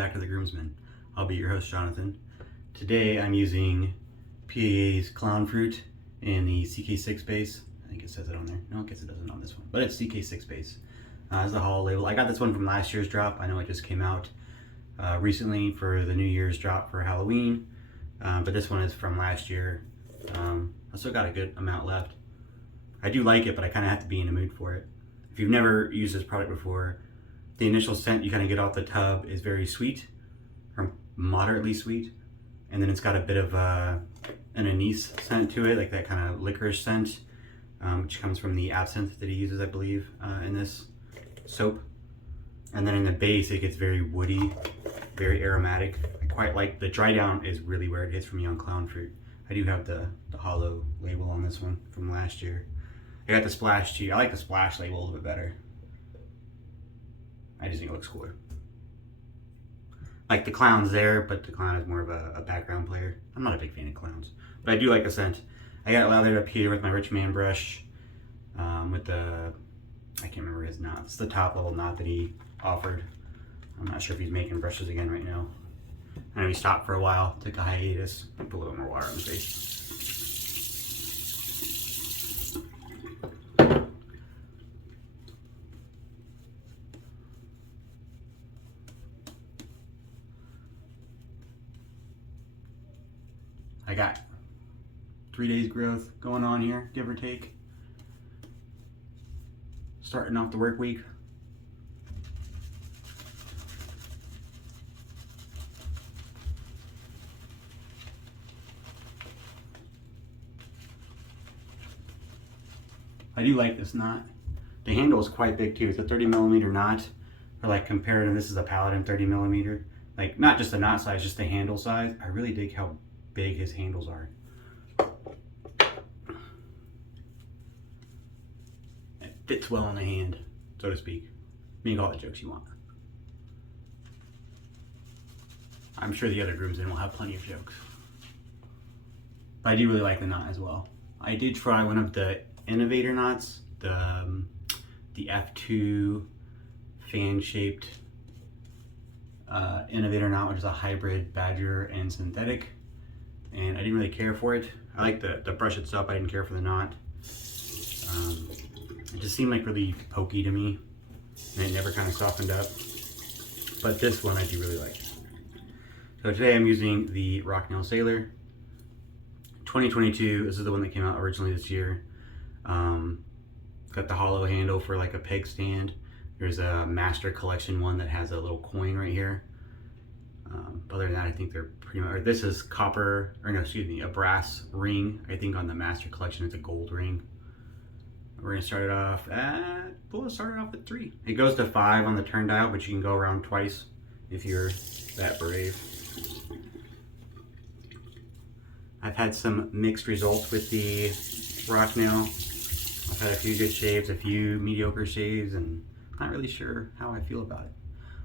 back to The Groomsman. I'll be your host, Jonathan. Today I'm using PAA's Clown Fruit in the CK6 base. I think it says it on there. No, I guess it doesn't on this one, but it's CK6 base. It's the haul label. I got this one from last year's drop. I know it just came out recently for the New Year's drop for Halloween, but this one is from last year. I still got a good amount left. I do like it, but I kind of have to be in the mood for it. If you've never used this product before, the initial scent you kind of get off the tub is very sweet, or moderately sweet, and then it's got a bit of an anise scent to it, like that kind of licorice scent, which comes from the absinthe that he uses, I believe, in this soap. And then in the base, it gets very woody, very aromatic. I quite like the dry down is really where it hits for me on Clown Fruit. I do have the hollow label on this one from last year. I got the splash too. I like the splash label a little bit better. I just think it looks cooler. Like the clown's there, but the clown is more of a background player. I'm not a big fan of clowns, but I do like the scent. I got it lathered up here with my Richman Brush, with the, I can't remember his knot. It's the top level knot that he offered. I'm not sure if he's making brushes again right now. I know he stopped for a while, took a hiatus. Put a little more water on his face. I got 3 days growth going on here, give or take. Starting off the work week. I do like this knot. The handle is quite big too. It's a 30mm knot. For like comparative, this is a Paladin 30mm. Like not just the knot size, just the handle size. I really dig how big his handles are. It fits well in the hand, so to speak. Make all the jokes you want. I'm sure the other groomsmen will have plenty of jokes. But I do really like the knot as well. I did try one of the Innovator knots, the F2 fan-shaped Innovator knot, which is a hybrid badger and synthetic, and I didn't really care for it. I like the brush itself, I didn't care for the knot. It just seemed like really pokey to me, and it never kind of softened up. But this one I do really like. So today I'm using the Rocnel Sailor 2022. This is the one that came out originally this year. Got the hollow handle for like a peg stand. There's a Master Collection one that has a little coin right here. Other than that, I think they're pretty much, this is copper, or no, excuse me, a brass ring. I think on the Master Collection it's a gold ring. We're gonna start it off at, we'll start it off at 3. It goes to 5 on the turn dial, but you can go around twice if you're that brave. I've had some mixed results with the Rocnel. I've had a few good shaves, a few mediocre shaves, and I'm not really sure how I feel about it.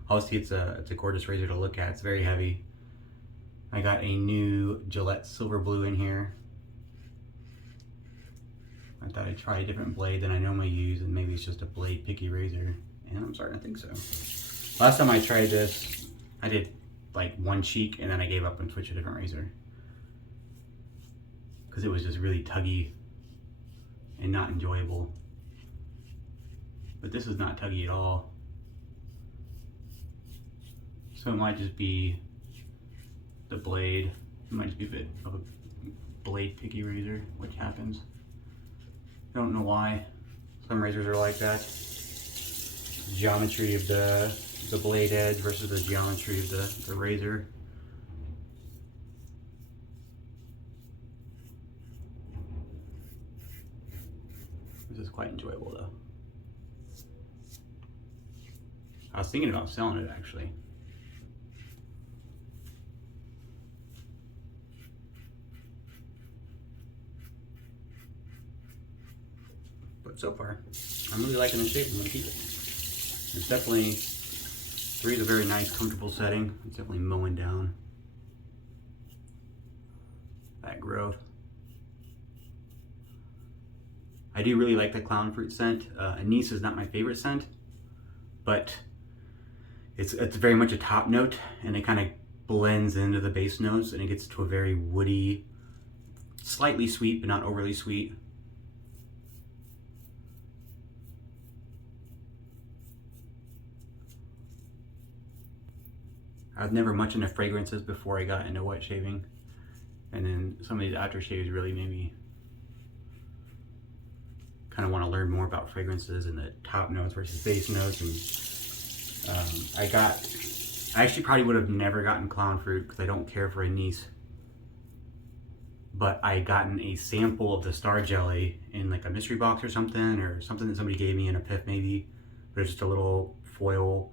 Obviously, it's a gorgeous razor to look at. It's very heavy. I got a new Gillette Silver Blue in here. I thought I'd try a different blade than I normally use, and maybe it's just a blade picky razor, and I'm starting to think so. Last time I tried this, I did like one cheek, and then I gave up and switched to a different razor, because it was just really tuggy and not enjoyable. But this is not tuggy at all. So it might just be the blade. It might just be a bit of a blade picky razor, which happens. I don't know why. Some razors are like that. Geometry of the blade edge versus the geometry of the razor. This is quite enjoyable though. I was thinking about selling it actually. But so far, I'm really liking the shape. I'm gonna keep it. It's definitely, 3 is a very nice, comfortable setting. It's definitely mowing down that growth. I do really like the Clown Fruit scent. Anise is not my favorite scent, but It's very much a top note, and it kind of blends into the base notes, and it gets to a very woody, slightly sweet, but not overly sweet. I was never much into fragrances before I got into wet shaving, and then some of these aftershaves really made me kind of want to learn more about fragrances and the top notes versus base notes. And I actually probably would have never gotten Clown Fruit because I don't care for anise, but I had gotten a sample of the Star Jelly in like a mystery box or something that somebody gave me in a piff maybe, but it's just a little foil.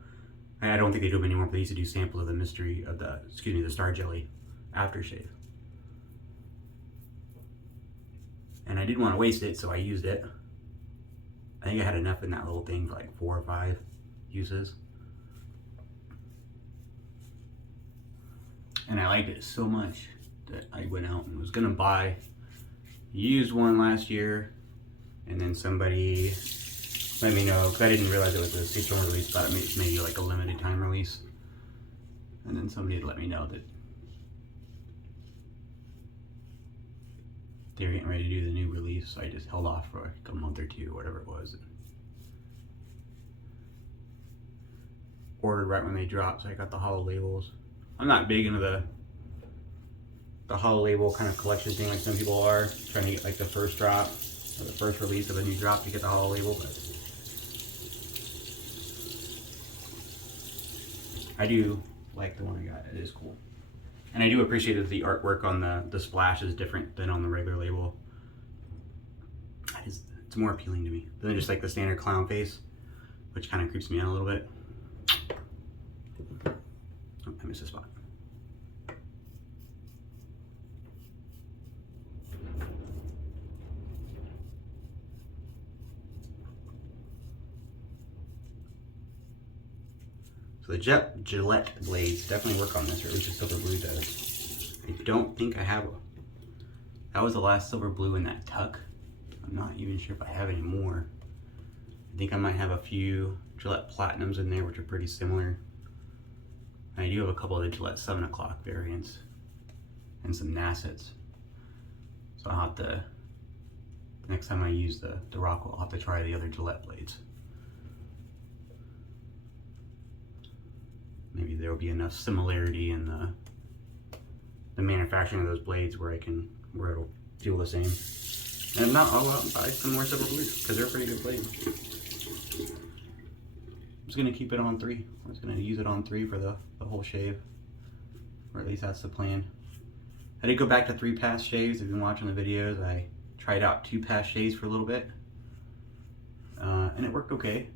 I don't think they do them anymore, but they used to do samples of the Star Jelly aftershave. And I didn't want to waste it, so I used it. I think I had enough in that little thing for like 4 or 5 uses. And I liked it so much that I went out and was gonna buy, used one last year, and then somebody let me know, because I didn't realize it was a seasonal release, thought it was maybe like a limited time release. And then somebody had let me know that they were getting ready to do the new release, so I just held off for like a month or 2, or whatever it was. Ordered right when they dropped, so I got the hollow labels. I'm not big into the hollow label kind of collection thing like some people are, trying to get like the first drop or the first release of a new drop to get the hollow label, but I do like the one I got. It is cool. And I do appreciate that the artwork on the splash is different than on the regular label. It's more appealing to me than just like the standard clown face, which kind of creeps me out a little bit. Oh, I missed a spot. So the Gillette blades definitely work on this, or at least the Silver Blue does. I don't think I have that was the last Silver Blue in that tuck. I'm not even sure if I have any more. I think I might have a few Gillette Platinums in there, which are pretty similar. I do have a couple of the Gillette 7 o'clock variants and some Nassets. So I'll have to, next time I use the Rockwell, I'll have to try the other Gillette blades. Maybe there will be enough similarity in the manufacturing of those blades where it'll feel the same. And if not, I'll go out and buy some more Silver Blues because they're pretty good blades. I'm just gonna keep it on 3. I'm just gonna use it on 3 for the whole shave, or at least that's the plan. I did go back to 3-pass shaves. If you've been watching the videos, I tried out 2-pass shaves for a little bit, and it worked okay.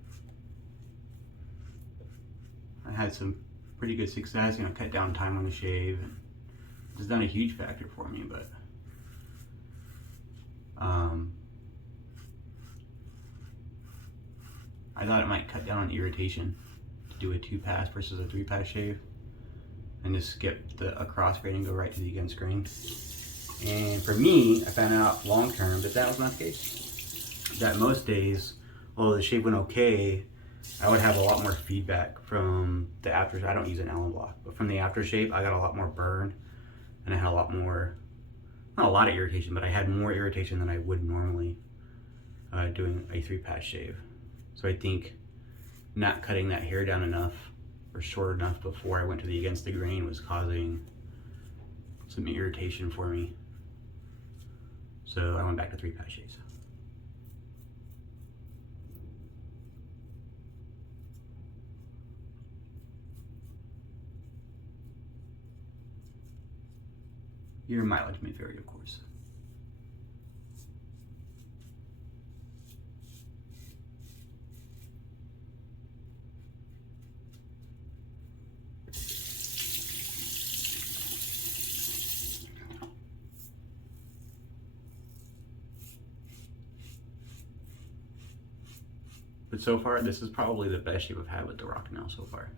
I had some pretty good success, cut down time on the shave, and it's not a huge factor for me, but I thought it might cut down on irritation to do a 2-pass versus a 3-pass shave and just skip the across grain and go right to the against grain. And for me, I found out long term that was not the case. That most days, although the shave went okay, I would have a lot more feedback from the aftershave. I don't use an Allen block, but from the aftershave, I got a lot more burn, and I had a lot more, not a lot of irritation, but I had more irritation than I would normally doing a 3-pass shave. So I think not cutting that hair down enough or short enough before I went to the against the grain was causing some irritation for me. So I went back to 3-pass shaves. Your mileage may vary, of course. But so far, this is probably the best shave I've had with the Rocnel so far.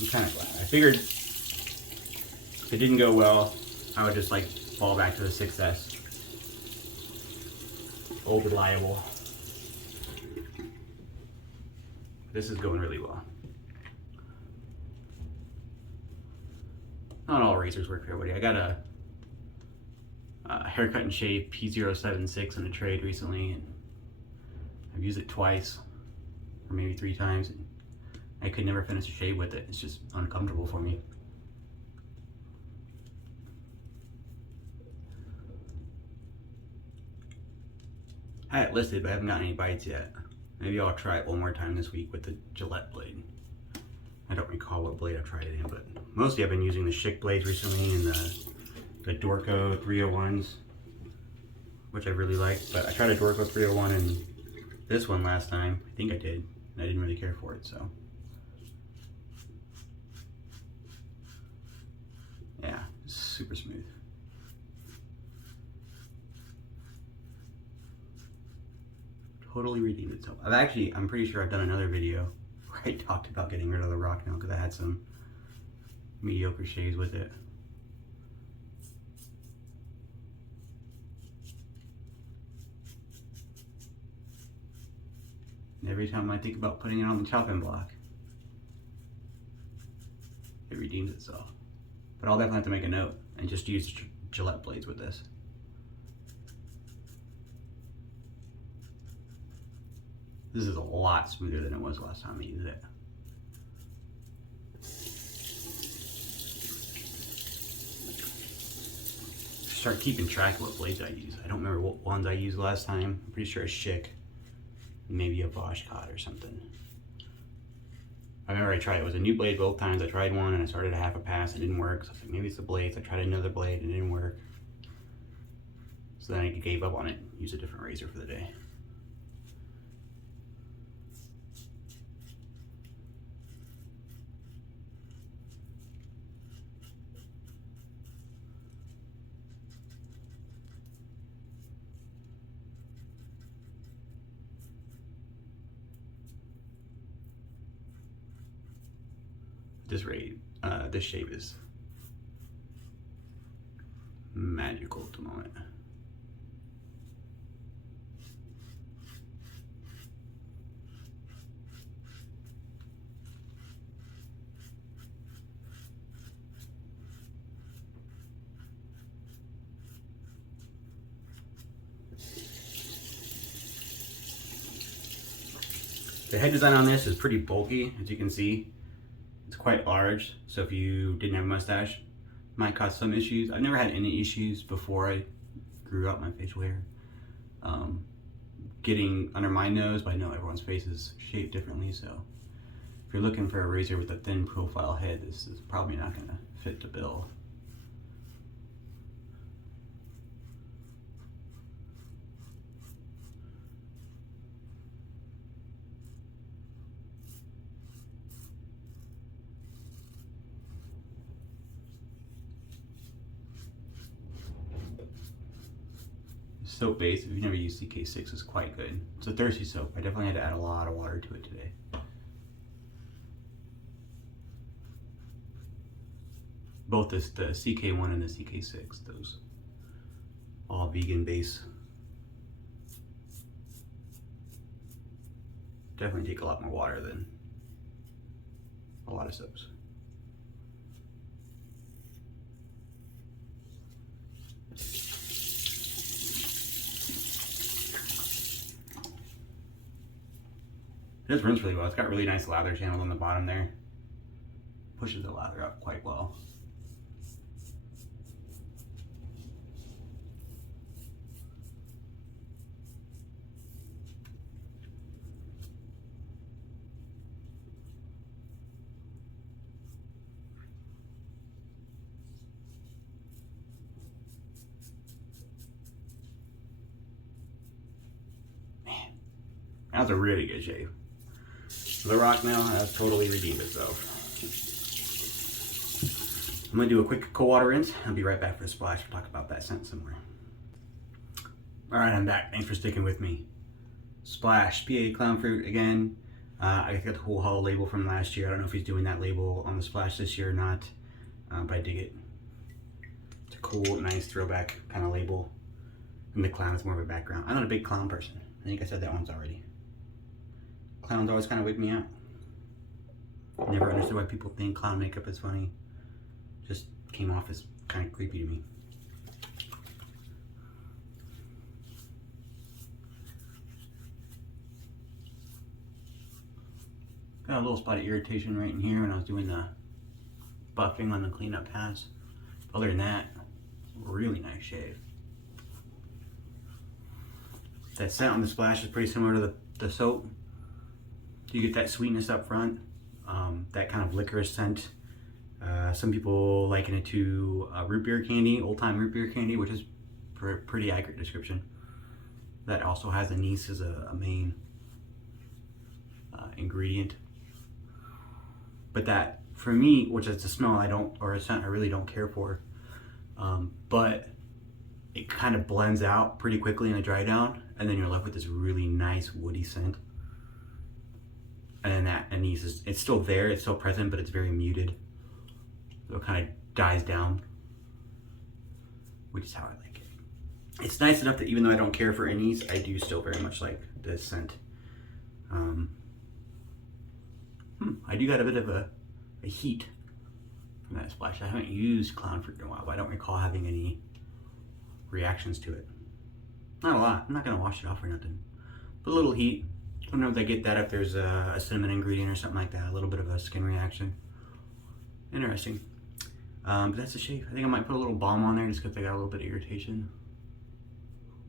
I'm kind of glad. I figured if it didn't go well, I would just like fall back to the 6S. Old reliable. This is going really well. Not all razors work for everybody. I got a haircut and shave P076 in a trade recently, and I've used it twice or maybe 3 times, and I could never finish a shave with it. It's just uncomfortable for me. I had it listed, but I haven't gotten any bites yet. Maybe I'll try it one more time this week with the Gillette blade. I don't recall what blade I've tried it in, but mostly I've been using the Schick blades recently and the Dorco 301s, which I really like. But I tried a Dorco 301 and this one last time. I think I did, and I didn't really care for it, so. Yeah, super smooth. Totally redeemed itself. I'm pretty sure I've done another video where I talked about getting rid of the Rocnel because I had some mediocre shaves with it. And every time I think about putting it on the chopping block, it redeems itself. But I'll definitely have to make a note and just use Gillette blades with this. This is a lot smoother than it was last time I used it. Start keeping track of what blades I use. I don't remember what ones I used last time. I'm pretty sure a Schick, maybe a Bosch Cod or something. I remember I tried it. It was a new blade both times. I tried one and I started a half a pass. It didn't work. So I was like, maybe it's the blades. I tried another blade and it didn't work. So then I gave up on it. Used a different razor for the day. This shave is magical at the moment. The head design on this is pretty bulky, as you can see. It's quite large, so if you didn't have a mustache, it might cause some issues. I've never had any issues before I grew out my facial hair. Getting under my nose, but I know everyone's face is shaped differently, so if you're looking for a razor with a thin profile head, this is probably not going to fit the bill. Soap base, if you've never used CK6, is quite good. It's a thirsty soap. I definitely had to add a lot of water to it today. Both the CK1 and the CK6, those all vegan base. Definitely take a lot more water than a lot of soaps. It does rinse really well. It's got really nice lather channels on the bottom there. Pushes the lather up quite well. Man, that was a really good shave. The Rocnel has totally redeemed itself. I'm going to do a quick cold water rinse. I'll be right back for a splash. We'll talk about that scent somewhere. Alright, I'm back. Thanks for sticking with me. Splash, PAA Clown Fruit again. I got the whole haul label from last year. I don't know if he's doing that label on the splash this year or not, but I dig it. It's a cool, nice throwback kind of label. And the clown is more of a background. I'm not a big clown person. I think I said that once already. Clowns always kind of wig me out. Never understood why people think clown makeup is funny. Just came off as kind of creepy to me. Got a little spot of irritation right in here when I was doing the buffing on the cleanup pass. Other than that, really nice shave. That scent on the splash is pretty similar to the soap. You get that sweetness up front, that kind of licorice scent. Some people liken it to root beer candy, old time root beer candy, which is pretty accurate description. That also has anise as a main ingredient. But that, for me, which is a smell or a scent I really don't care for, but it kind of blends out pretty quickly in a dry down, and then you're left with this really nice woody scent. And then that anise it's still there, it's still present, but it's very muted. So it kind of dies down, which is how I like it. It's nice enough that even though I don't care for anise, I do still very much like this scent. I do got a bit of a heat from that splash. I haven't used Clown Fruit in a while, but I don't recall having any reactions to it. Not a lot. I'm not gonna wash it off or nothing. But a little heat. Sometimes I get that if there's a cinnamon ingredient or something like that. A little bit of a skin reaction. Interesting. But that's a shave. I think I might put a little balm on there just because I got a little bit of irritation.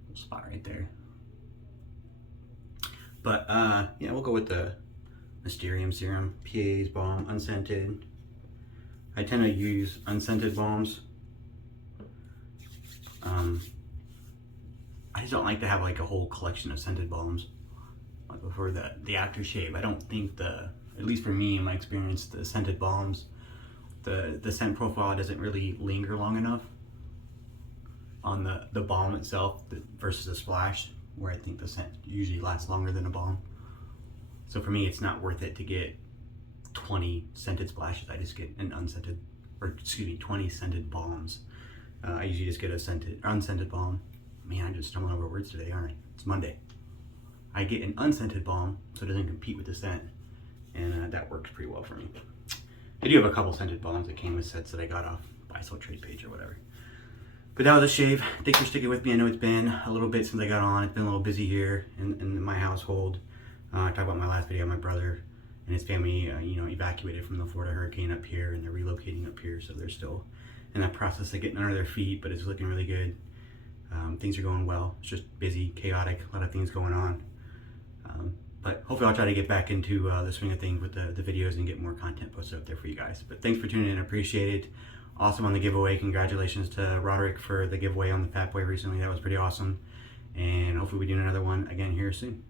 Little spot right there. But yeah, we'll go with the Mysterium Serum, PAA's balm, unscented. I tend to use unscented balms. I just don't like to have like a whole collection of scented balms. Like before the aftershave, I don't think at least for me in my experience, the scented balms, the scent profile doesn't really linger long enough on the balm itself versus a splash, where I think the scent usually lasts longer than a balm. So for me, it's not worth it to get 20 scented splashes. I just get an unscented, or excuse me, 20 scented balms. I usually just get a unscented balm. Man, I'm just stumbling over words today, aren't I? It's Monday. I get an unscented balm so it doesn't compete with the scent, and that works pretty well for me. I do have a couple scented balms that came with sets that I got off Buy Sell Trade page or whatever. But that was a shave. Thanks for sticking with me. I know it's been a little bit since I got on. It's been a little busy here in my household. I talked about my last video, my brother and his family, evacuated from the Florida hurricane up here, and they're relocating up here, so they're still in that process of getting under their feet, but it's looking really good. Things are going well. It's just busy, chaotic, a lot of things going on. But hopefully I'll try to get back into the swing of things with the videos and get more content posted up there for you guys. But thanks for tuning in, I appreciate it. Awesome on the giveaway. Congratulations to Roderick for the giveaway on the Fat Boy recently. That was pretty awesome. And hopefully we do another one again here soon.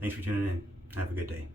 Thanks for tuning in. Have a good day.